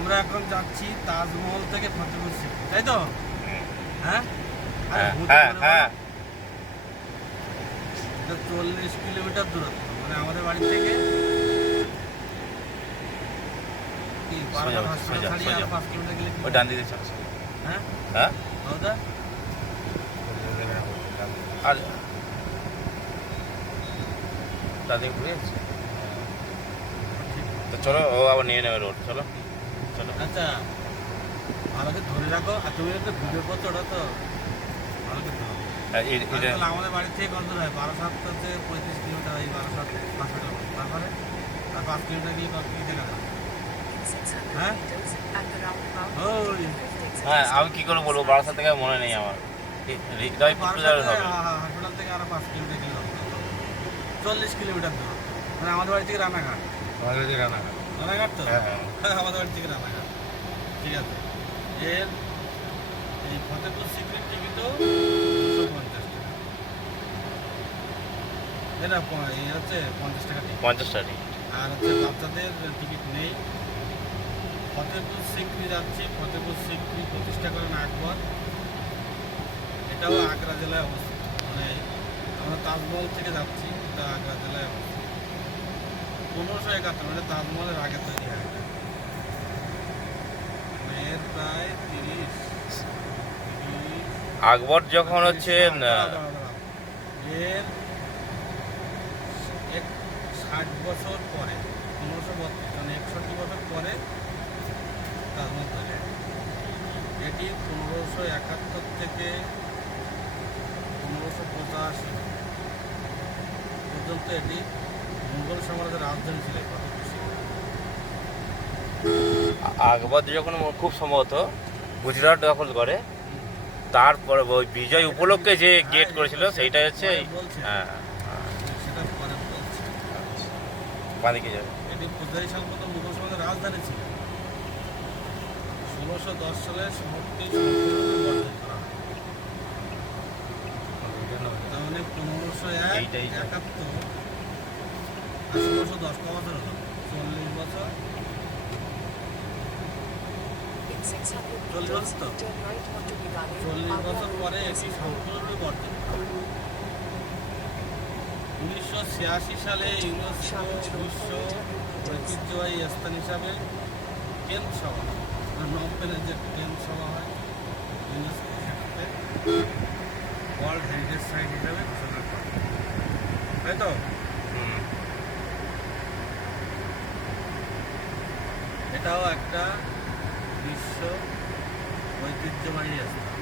আমরা এখন যাচ্ছি তাজমহল থেকে ফতেপুর সিক্রি, তাই তো? হ্যাঁ হ্যাঁ 40 কিলোমিটার দূরত্ব, মানে আমাদের বাড়ি থেকে ডান দিকে চলো। হ্যাঁ হ্যাঁ হৌদা আর দাদিকে ঘুরে যাচ্ছে তো চলো, ও আবার নিয়ে নেবে রোড। চলো চলো। আচ্ছা আমাকে ধরে রাখো, আর তুমি একটা ভিডিও করছো, ওটা তো আমাকে ধরো। আমাদের বাড়ি থেকে কত দূর হয়? 12-7 হচ্ছে 35 কিলোমিটার, এই 12-7 5 কিলোমিটার, তারপরে আর 5 কিলোমিটার গিয়ে কত কি দেখা যায়? হ্যাঁ ওই হ্যাঁ আমি কি করে বলবো, বারাসাত থেকে মনে নেই আমার। হাসপাতাল থেকে আরো 5 কিলোমিটার গেলে 40 কিলোমিটার দূর, মানে আমাদের বাড়ি থেকে রানাঘাট। রানাঘাট তো আমাদের বাড়ি থেকে রানাঘাট, ঠিক আছে। এর এই ফতেপুর সিক্রেট টিকিট 250 টাকা, এটা হচ্ছে 50 টাকা টিকিট, 50 টাকা। আর হচ্ছে বাচ্চাদের টিকিট নেই। ফতেপুর সিক্রি যাচ্ছি, ফতেপুর সিক্রি প্রতিষ্ঠা করেন আকবর। এটাও আগ্রা জেলায় অবস্থিত, মানে আমরা তাজমহল থেকে যাচ্ছি, এটা আগ্রা জেলায় অবস্থিত। 1571, মানে তাজমহলের আগে তৈরি হয়। মানে এর প্রায় 30 আকবর যখন হচ্ছে এর 60 বছর পরে, 1532, মানে 61 বছর পরে তাজমহল তৈরি হয়। এটি 1571 থেকে 1585 পর্যন্ত এটি মুঘল সাম্রাজ্যের রাজধানী ছিল। আকবর যখন খুব সম্ভবত গুজরাট দখল করে, তারপরে ওই বিজয় উপলক্ষে যে গেট করেছিল সেইটা হচ্ছে। হ্যাঁ সেটা পরে বলছি। বাদিকে যাবে। এটি 45 সাল পর্যন্ত মুঘল সাম্রাজ্যের রাজধানী ছিল। 1610 সালে শহরটি সম্পূর্ণরূপে বর্জন করা হয়। তার মানে 1571 আর 1610 ক বছর হলো? 40 বছর। 40 বছর তো, 40 বছর পরে এটি সম্পূর্ণরূপে বর্জন করা হয়। 1986 সালে ইউনেস্কো বিশ্ব ঐতিহ্যবাহী স্থান হিসাবে কেন্দ্র সভা, নবপেনের যে কেন্দ্র সভা হয় ইউনেস্কো, ওয়ার্ল্ড হেরিটেজ সাইট হিসাবে ঘোষণা করে, তাই তো? এটাও একটা বিশ্ব ঐতিহ্যবাহী স্থান।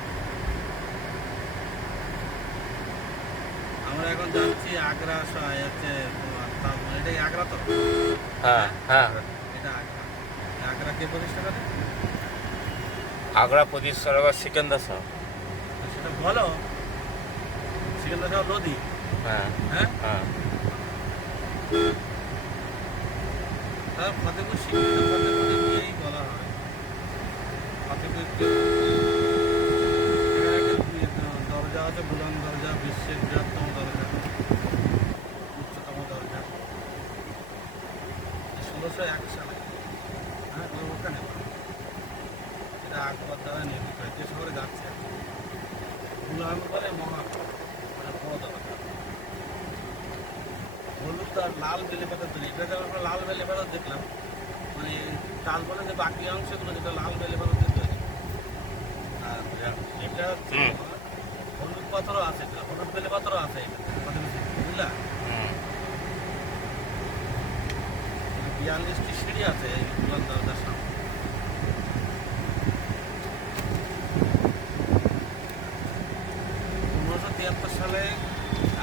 আমরা এখন যাচ্ছি আগ্রা, হচ্ছে তাজমহল। এটাই আগ্রা তো? হ্যাঁ হ্যাঁ এটা আগ্রা। আগ্রা কে প্রতিষ্ঠা করে? আগ্রা প্রতিষ্ঠা করা সিকান্দার শাহ। সেটা বলো। সিকান্দার শাহ লোদি। হ্যাঁ হ্যাঁ হ্যাঁ তার ফতেপুর সিক্রি ফতেপুরে গিয়েই বলা হয়। ফতেপুরকে এখানে একটা দরজা আছে, বুলন দরজা, বিশ্বের বৃহত্তম দরজা, উচ্চতম দরজা। 1601 সালে, হ্যাঁ ওখানে এটা আকবর দ্বারা নির্মিত হয়। যে শহরে যাচ্ছে বুলন বলে মহাপুর, মানে বড় দরজা। হলুদ আর লাল বেলে পাতা তৈরি। এটা যেমন আমরা লাল বেলে পাতা দেখলাম, মানে তাজমহলের যে বাকি অংশগুলো যেটা লাল বেলে পাতা দিয়ে তৈরি। আর এটা হচ্ছে হলুদ পাথরও আছে, হলুদ বেলে পাথরও আছে এখানে, বুঝলা? 42টি সিঁড়ি আছে এই বুলন দরজার সামনে। 1573 সালে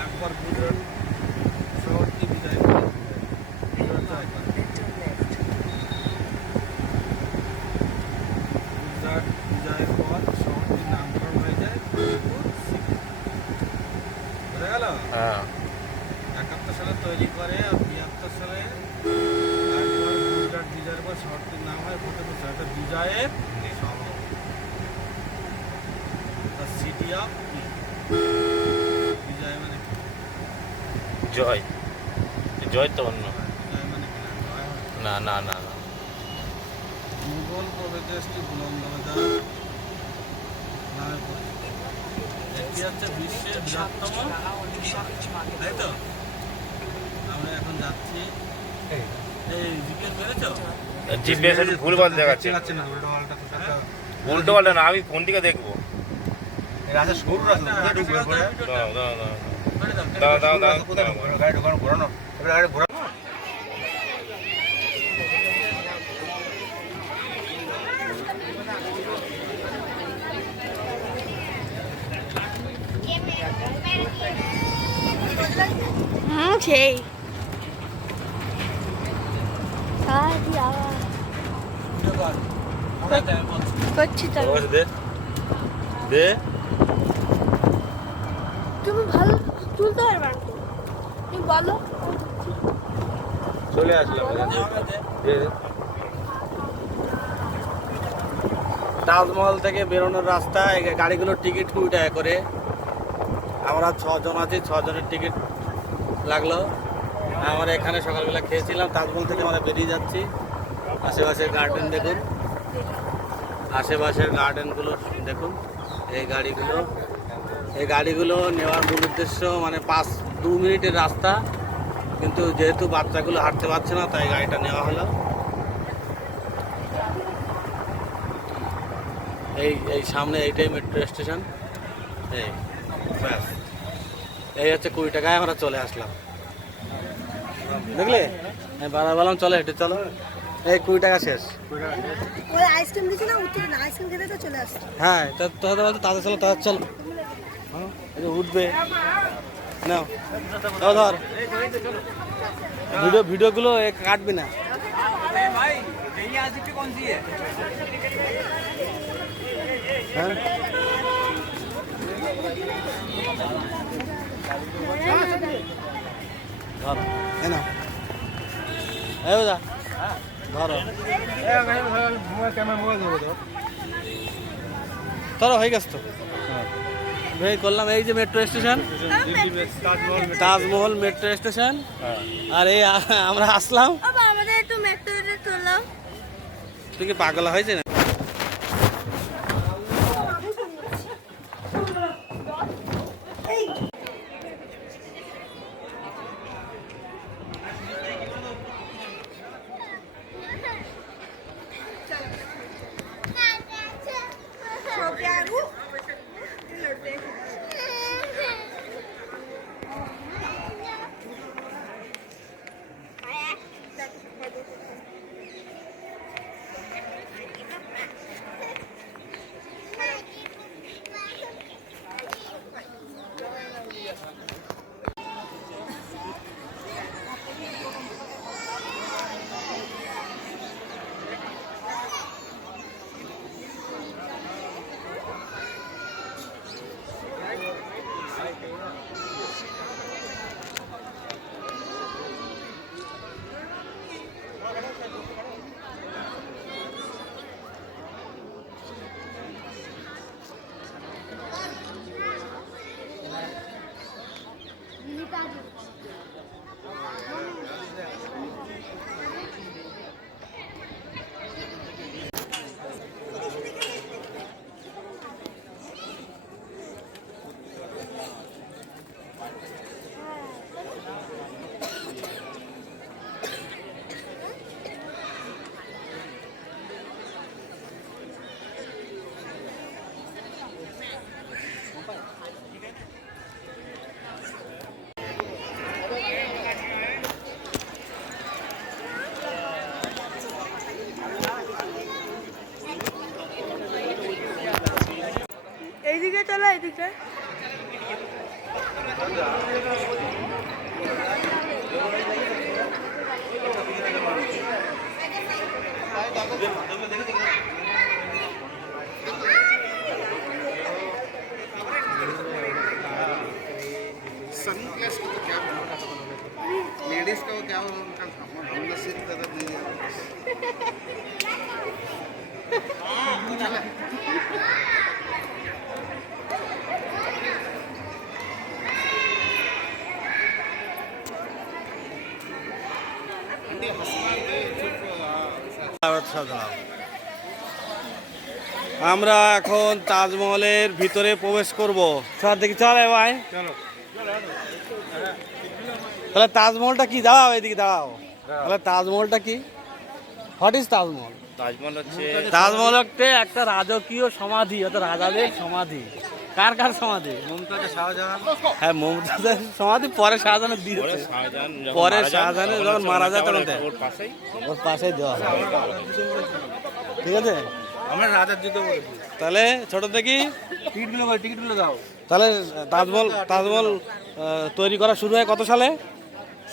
আকবর গুজরাট শহরটি বিজয় করে। গুজরাট বিজয়ের পর শহরটির নামকরণ হয়ে যায় ফতেপুর সিক্রি। বোঝা গেল? 71 সালে তৈরি করে, আর 72 সালে আকবর গুজরাট বিজয়ের পর শহরটির নাম হয় ফতেপুর। এটা বিজয়ের শহর, সিটি অফ বিজয়, মানে জয়। জয় তো অন্য। বিজয় মানে কি? না না না না মুঘল প্রবেশটি বুলন্দবাজার নামে পরিচিত। এটি হচ্ছে বিশ্বের বৃহত্তম, তাই তো? আমরা এখন যাচ্ছি, এই জিজ্ঞেস করেছো? জিপিএস একটু ভুলভাল দেখাচ্ছে। যাচ্ছে না, উল্টো পাল্টা উল্টো পাল্টা না, আমি কোন দিকে দেখবো? রাস্তা শুরু রাস্তা কোথায় ঢুকবে পরে? দাঁড়াও, দাঁড়াও, দাঁড়াও। দাও দাও, দাও, কোথায় দাও। ঢুকবে? গাড়ি ঢোকানো ঘোরানো, এবার গাড়ি ঘোরানো। সেই করছি তো। দে দে। তুমি ভালো তুলতে পারবে না তো। তুমি বলো। চলে আসলাম। তাজমহল থেকে বেরোনোর রাস্তা, এই গাড়িগুলোর টিকিট 2 টাকা করে। আমরা 6 জন আছি, 6 জনের টিকিট লাগলো। আমরা এখানে সকালবেলা খেয়েছিলাম, তাজমহল থেকে আমরা বেরিয়ে যাচ্ছি। আশেপাশের গার্ডেন দেখুন, আশেপাশের গার্ডেনগুলো দেখুন। এই গাড়িগুলো নেওয়ার মূল উদ্দেশ্য মানে 2 মিনিটের রাস্তা, কিন্তু যেহেতু বাচ্চাগুলো হাঁটতে পারছে না তাই গাড়িটা নেওয়া হলো। এই সামনে এইটাই মেট্রো স্টেশন। এই ব্যাস, এই হচ্ছে 20 টাকায় আমরা চলে আসলাম। দেখলে আমি বারবার বললাম চলো, হেঁটে চলো। এই 20 টাকা শেষ। ওই আইসক্রিম দিছি না, উঠতে না, আইসক্রিম খেতে তো চলে আসছে। হ্যাঁ, তোদের বলতে তাদের চলো, তাদের চলো। হ্যাঁ, এই যে উঠবে নাও, ধর ভিডিওগুলো কাটবি না। হ্যাঁ, ধর এই নাও, এই দাদা ধরো, ধরো হয়ে গেছে তো। ভাই করলাম, এই যে metro station, Taj Mahal metro station. আর এই আমরা আসলাম। বাবা আমাদের একটু মেট্রোতে তোলো। তুই কি পাগলা হয়েছে না? এইদিকে চলো, এইদিকে। सनग्लास को तो क्या उनका लेडीज का वो क्या उनका हमने सिर्फ ज्यादा दे दिया সাজালাম। আমরা এখন তাজমহলের ভিতরে প্রবেশ করব। চল দেখি, চল ভাই। তাহলে তাজমহলটা কি? দাঁড়াও, এদিকে দাঁড়াও। তাহলে তাজমহলটা কি? What is Taj Mahal? তাজমহল হচ্ছে তাজমহল হচ্ছে একটা রাজকীয় সমাধি, অর্থাৎ রাজাদের সমাধি। কার কার সমাধি? মমতাজের শাহজাহান। হ্যাঁ, মমতাজের সমাধি পরে শাহজাহানের পরে দিয়েছে। শাহজাহান যখন পরে মারা যান, শাহজাহানের তখন যখন হচ্ছে মারা ওনাকে যায় তখন আবার দেয়। ওর পাশেই ওর পাশে দেওয়া হয়। ঠিক আছে, আমরা রাজার যুদ্ধ বলেছি। তাহলে ছোট দেখি। টিকিটগুলো দাও। তাহলে তাজমহল তাজমহল তৈরি করা শুরু হয় কত সালে?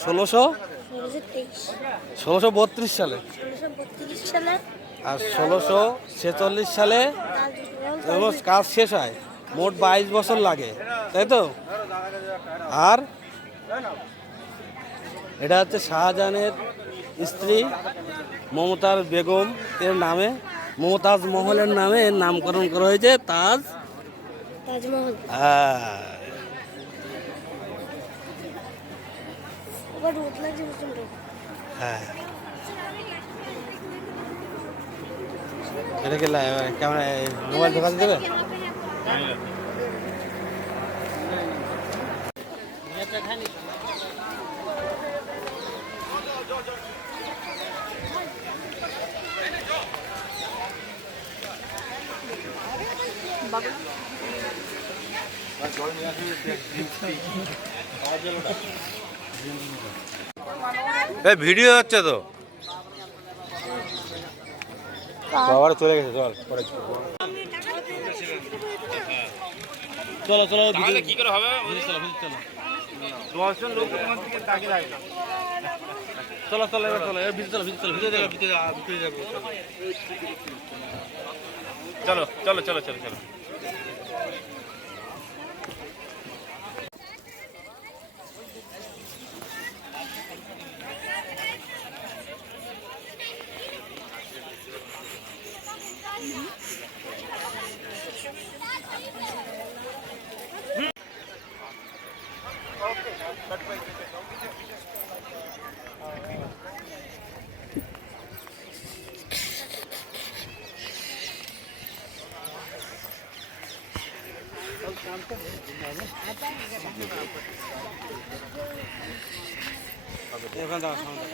1632 সালে। 1632 সালে আর 1646 সালে তাজমহল কাজ শেষ হয়। মোট 22 বছর লাগে, তাই তো? আর এটা হচ্ছে শাহজাহানের স্ত্রী মমতাজ বেগম এর নামে, মমতাজ মহলের নামে এর নামকরণ করা হয়েছে তাজমহল। হ্যাঁ। আবার রোদ লাগছে প্রচন্ড। হ্যাঁ, এটাকে ক্যামেরা মোবাইল ঢোকাতে দেবে? ভিডিও হচ্ছে তো, বাবার চলে গেছে। চল পরে চলো চলো, তাহলে কি করে হবে? চলো 10জন লোক তোমার দিকে তাকিয়ে থাকবে। চলো চলো, এবার চলো, এবার ভিতরে চলো, ভিতরে যাবো। চলো চলো চলো চলো চলো। এখানে দাও, সামনে দাও।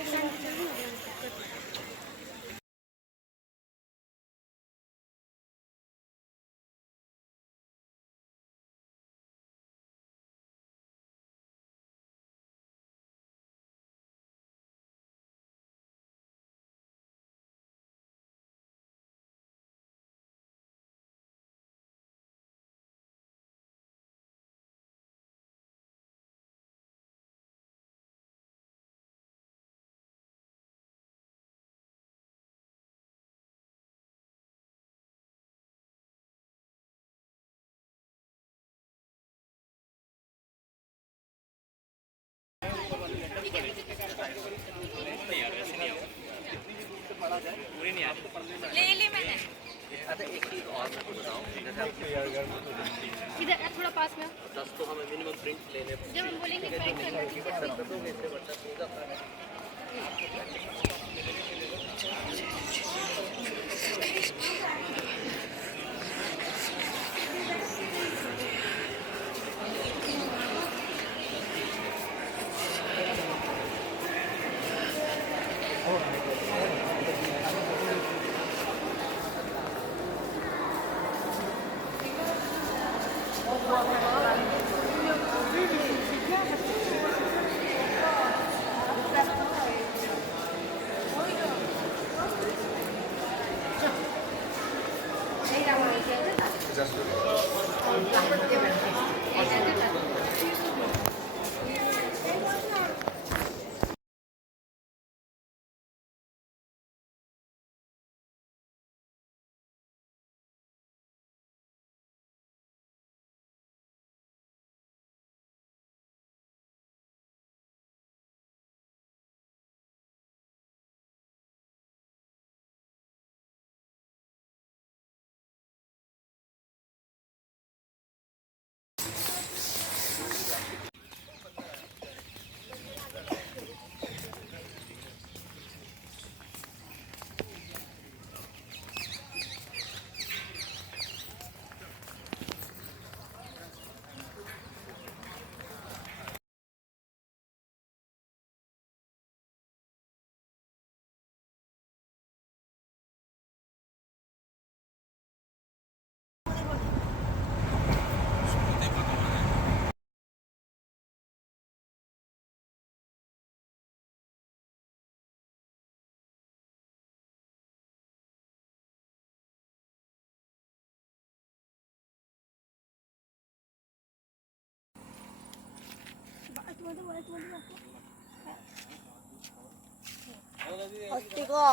इधर थोड़ा पास में जब हम बोलेंगे पैक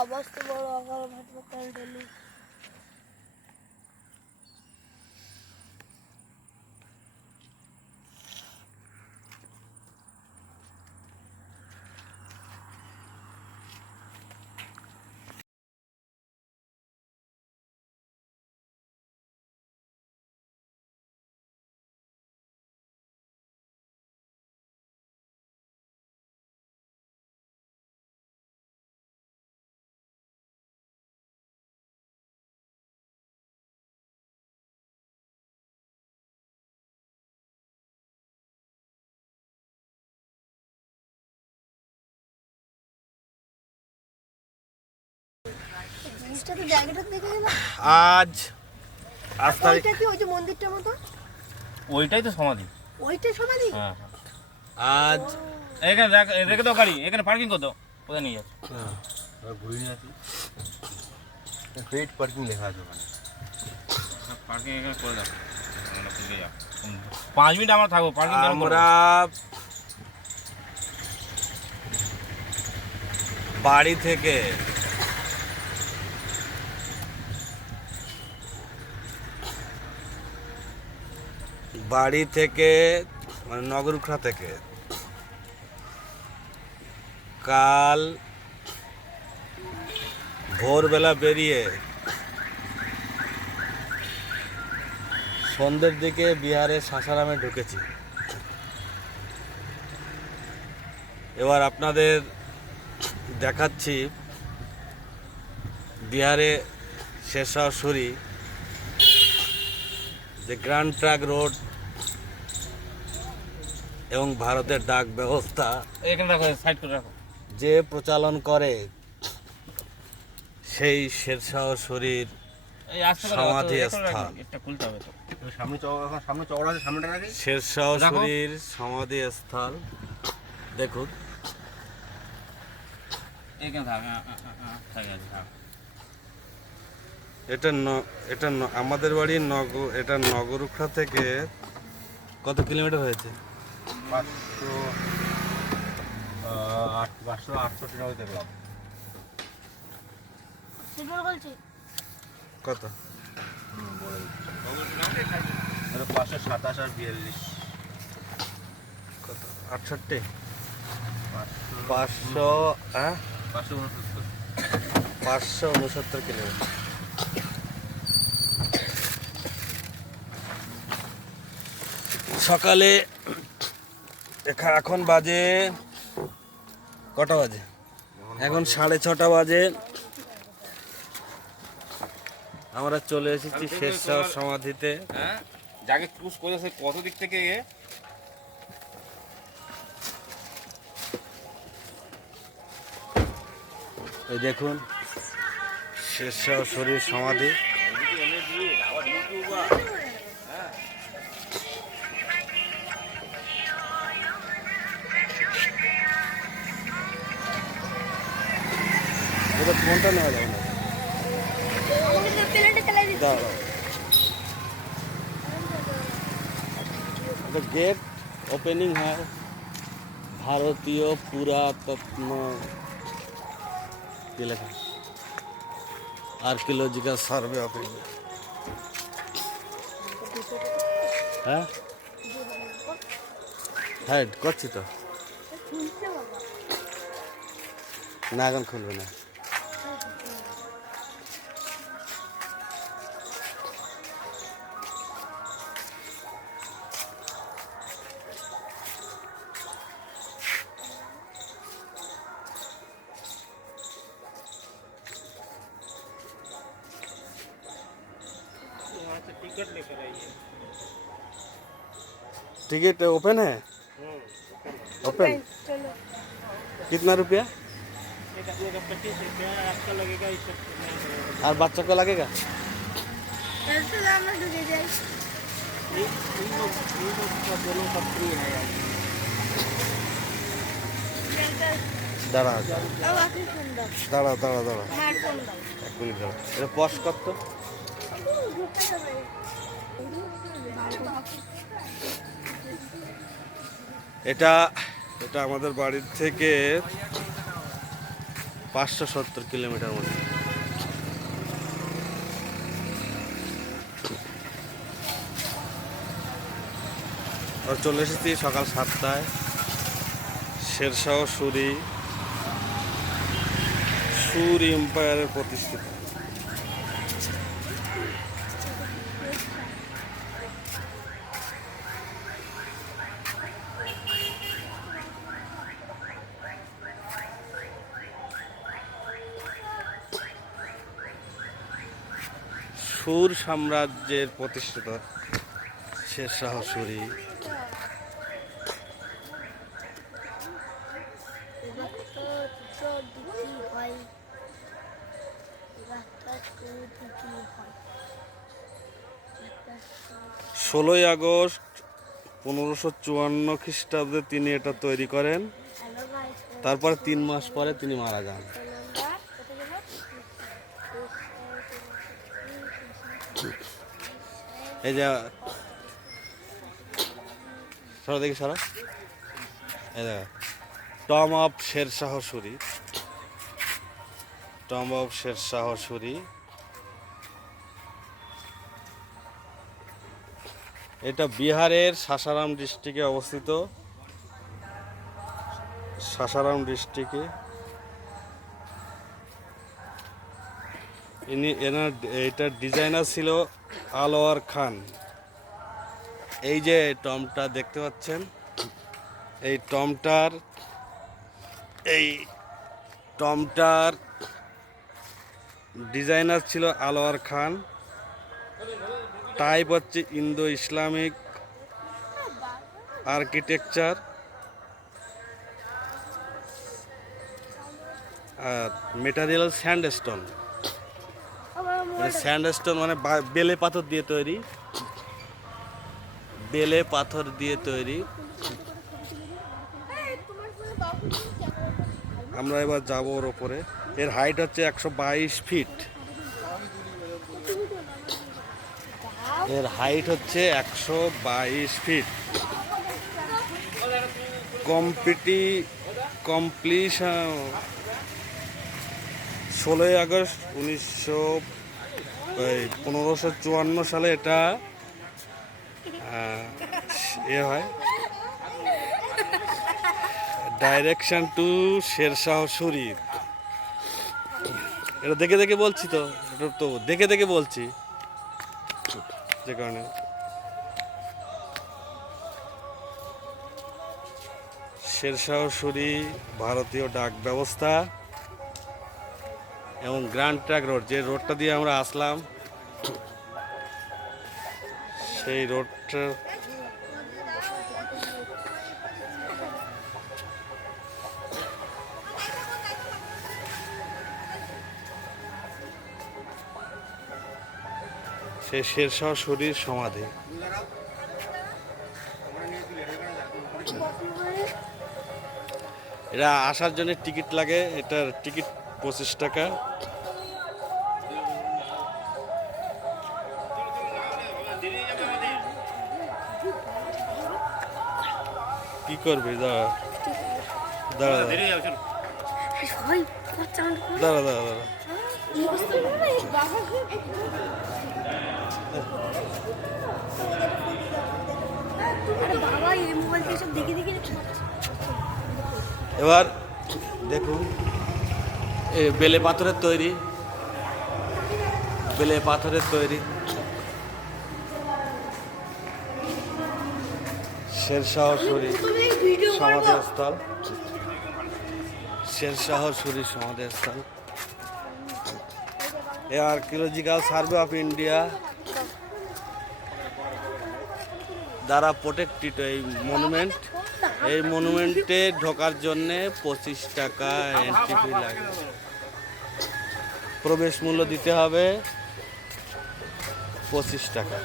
অবস্থা বড় আকার ভাত ভাত ডেলি জিনিসটা তো জায়গাটা দেখে গেল আজ তারিখ ওইটা কি ওই যে মন্দিরটার মতো ওইটাই তো সমাধি। ওইটা সমাধি হ্যাঁ আজ এখানে রেখে দাও গাড়ি, এখানে পার্কিং করতো, কোথায় নিয়ে যাচ্ছে? ঘুরে নিয়ে আসি পেট পার্কিং লেখা আছে ওখানে। পার্কিং এখানে করে দাও, 5 মিনিট আমরা থাকবো পার্কিং। আমরা বাড়ি থেকে মানে নগরুখড়া থেকে কাল ভোরবেলা বেরিয়ে সন্ধ্যের দিকে বিহারের সাসারামে ঢুকেছি। এবার আপনাদের দেখাচ্ছি বিহারে শেরশাহসুরি যে গ্র্যান্ড ট্রাঙ্ক রোড এবং ভারতের ডাক ব্যবস্থা এখানে রাখো, সাইড করে রাখো। যে প্রচলন করে সেই শেরশাহসুরির এই আস্তে করে সমাধি রাখো, স্থান। এটা খুলতে হবে তো। সামনে চওড়া আছে, সামনেটা রাখি। শেরশাহসুরির সমাধি স্থল দেখুন। এখানে থাক, ঠিক আছে থাক। এটা আমাদের বাড়ি এটা নগরুখড়া থেকে কত কিলোমিটার হয়েছে? 568 টাকা দেখলাম। সিগন্যাল বলছি কত? 527 আর 42 কত? 68 500 হ্যাঁ 569 কিলোমিটার। সকালে এখন বাজে কটা বাজে? এখন 6:30 বাজে। আমরা চলে এসেছি শেরশাহ সমাধিতে। হ্যাঁ, যাকে চুজ করেছে কত দিক থেকে এই দেখুন শেরশাহসুরির সমাধি। এটা ফোনটা নেওয়া যাবে না, প্লেটে চালাই দিচ্ছি দাঁড়াও। The gate opening है भारतीय पुरातत्व কি লেখা आर्कियोलॉजिकल सर्वे ऑफ इंडिया। হ্যাঁ হ্যাঁ করছি তো, খুলছে বাবা না এখন খুলবে না। टिकट ओपन है? ओपन। চলো कितना रुपया? और बच्चों को लगेगा? চলো আমরা ঢুকে যাই দাঁড়া আপনি ফোন দাও দাঁড়া দাঁড়া দাঁড়া আমার ফোন দাও 1 মিনিট দাঁড়া। এটা পজ করতো। ঢুকতে যাবে এটা এটা আমাদের বাড়ির থেকে 570 কিলোমিটার মতো। আর চলে এসেছি সকাল 7টায় শেরশাহ সুরি এম্পায়ারের প্রতিষ্ঠিত। সুর সাম্রাজ্যের প্রতিষ্ঠিত শেরশাহ সুরি। ষোলোই আগস্ট 1554 খ্রিস্টাব্দে তিনি এটা তৈরি করেন। তারপরে 3 মাস পরে তিনি মারা যান। এই যে সারা দেখি সারা, এই দেখো tomb of Sher Shah Suri, tomb of Sher Shah Suri. এটা বিহারের সাসারাম ডিস্ট্রিক্টে অবস্থিত। সাসারাম ডিস্ট্রিক্টে এটার ডিজাইনার ছিল আলোয়ার খান। এই যে টমটা দেখতে পাচ্ছেন, এই টমটার ডিজাইনার ছিল আলোয়ার খান। টাইপ হচ্ছে ইন্দো ইসলামিক আর্কিটেকচার। আর মেটারিয়াল স্যান্ডস্টোন, স্যান্ডস্টোন মানে বেলে পাথর দিয়ে তৈরি, বেলে পাথর দিয়ে তৈরি। আমরা এবার যাবো ওর ওপরে। এর হাইট হচ্ছে 122 ফিট। এর হাইট হচ্ছে 122 ফিট। কমপ্লিশন 16ই আগস্ট 1554 সালে এটা হয়। Direction two Sher Shah Suri. এটা দেখে দেখে বলছি তো, এটা তো দেখে দেখে বলছি, যে কারণে। শেরশাহ সুরি ভারতীয় ডাক ব্যবস্থা এবং গ্র্যান্ড ট্র্যাক রোড, যে রোডটা দিয়ে আমরা আসলাম, সেই রোডটা সে শেরশাহ সুরির সমাধি। এটা আসার জন্য টিকিট লাগে, এটার টিকিট 25 টাকা। কি করবি? দাঁড়া দাঁড়া দাঁড়া দাঁড়া দাঁড়া। এবার দেখুন, বেলে পাথরের তৈরি, বেলে পাথরের তৈরি শেরশাহ সুরি সমাধিস্থল, শেরশাহ সুরি সমাধিস্থল। এই আর্কিওলজিক্যাল সার্ভে অফ ইন্ডিয়া দ্বারা প্রোটেক্টেড এই মনুমেন্ট। এই মনুমেন্টে ঢোকার জন্যে 25 টাকা এন্ট্রি ফি লাগে। প্রবেশ মূল্য দিতে হবে 25 টাকা।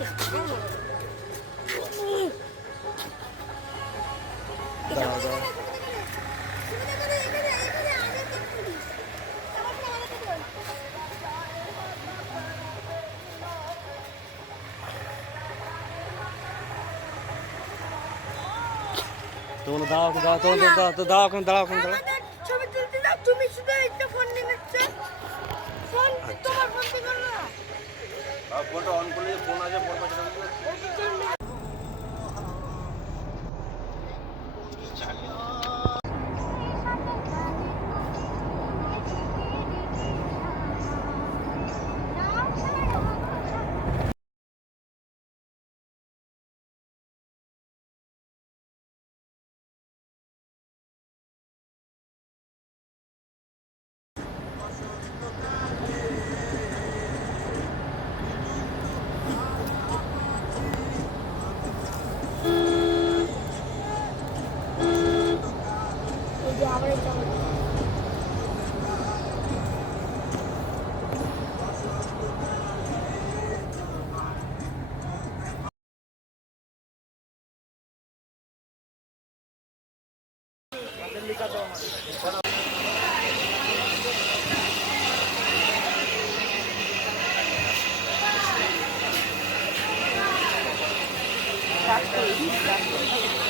তো তোমরা দাঁড়াও ওখানে, দাঁড়াও তোমরা দাঁড়াও, তো দাঁড়াও ওখানে, দাঁড়াও ওখানে, দাঁড়াও। আমাদের ছবি তুলতে দাও, তুমি শুধু একটা ফোন নিয়েছ। ফোন তোমার ফোন থেকে না। ফোনটা অন করলে ফোন আছে ফোন এই যে আবার এটা হলো। কাজ করি